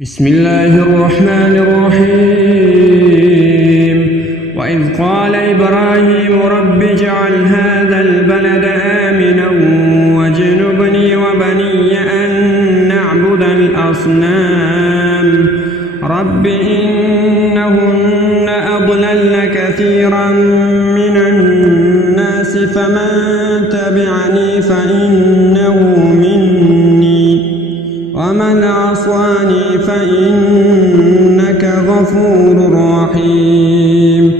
بسم الله الرحمن الرحيم وإذ قال إبراهيم رب اجعل هذا البلد آمنا واجنبني وبني أن نعبد الأصنام رب إنهن أضللن كثيرا من الناس فمن تبعني فإنه مني ومن عصاني فإنك غفور رحيم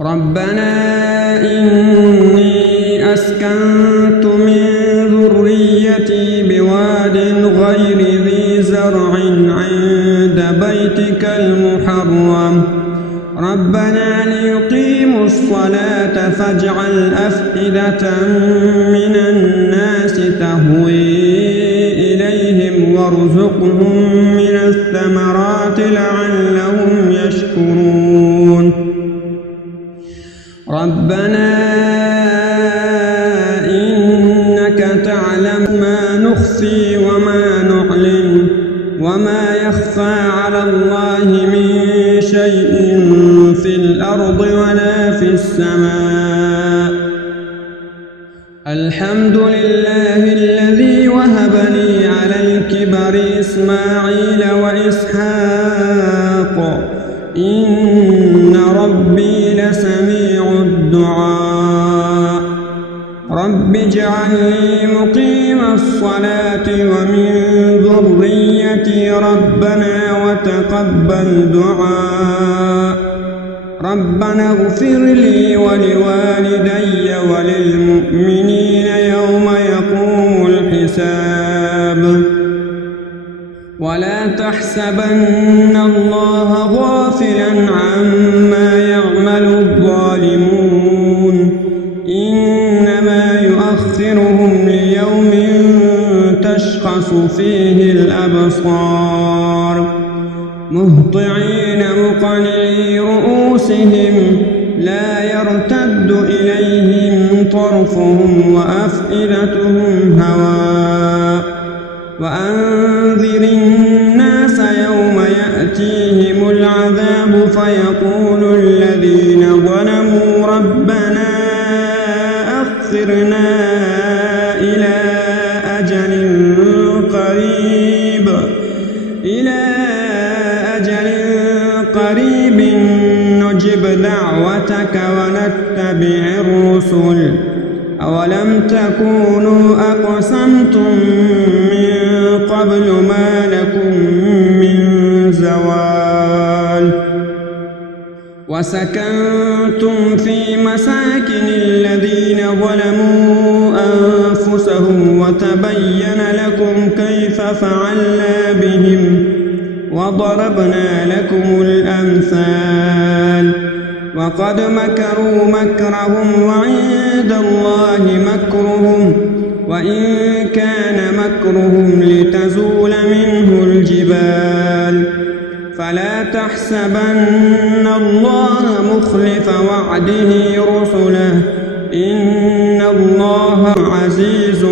ربنا إني أسكنت من ذريتي بواد غير ذي زرع عند بيتك المحرم ربنا ليقيموا الصلاة فاجعل أفئدة من الناس تهوي إليهم وارزقهم من الثمرات لعلهم يشكرون ربنا إنك تعلم ما نخفي وما نعلن وما يخفى على الله من شيء في الأرض ولا في السماء الحمد لله الذي وهب لي على الكبر إسماعيل وإسحاق إن ربي لسميع الدعاء رب اجعلني مقيم الصلاة ومن ذريتي ربنا وتقبل دعاء ربنا اغفر لي ولوالدي وللمؤمنين يوم يقوم الحساب ولا تحسبن الله غافلا عما يعمل الظالمون إنما يؤخرهم ليوم تشخص فيه الأبصار مهطعين مقنعي رؤوسهم لا يرتد إليهم طرفهم وأفئدتهم هواء وأنذر الناس يوم يأتيهم العذاب فيقول الذين ظلموا ربنا أخرنا إلى أجل قريب نجب دعوتك ونتبع الرسل أولم تكونوا أقسمتم من قبل ما لكم من زوال وسكنتم في مساكن الذين ظلموا أنفسهم وتبين لكم كيف فعلنا بهم وضربنا لكم الأمثال وقد مكروا مكرهم وعند الله مكرهم وإن كان مكرهم لتزول منه الجبال فلا تحسبن الله مخلف وعده رسله إن الله عزيز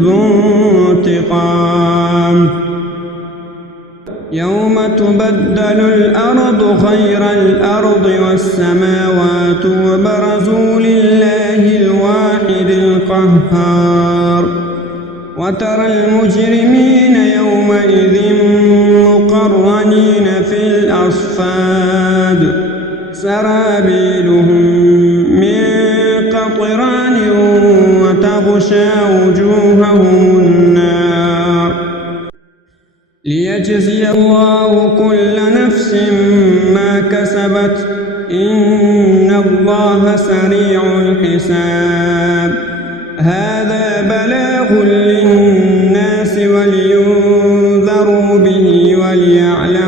ذو انتقام يوم تبدل الأرض غير الأرض والسماوات وبرزوا لله الواحد القهار وترى المجرمين يومئذ مقرنين في الأصفاد سرابيلهم من قطران وتغشى وجوههم النار ليجزي الله كل نفس ما كسبت إن الله سريع الحساب هذا بلاغ للناس ولينذروا به وليعلموا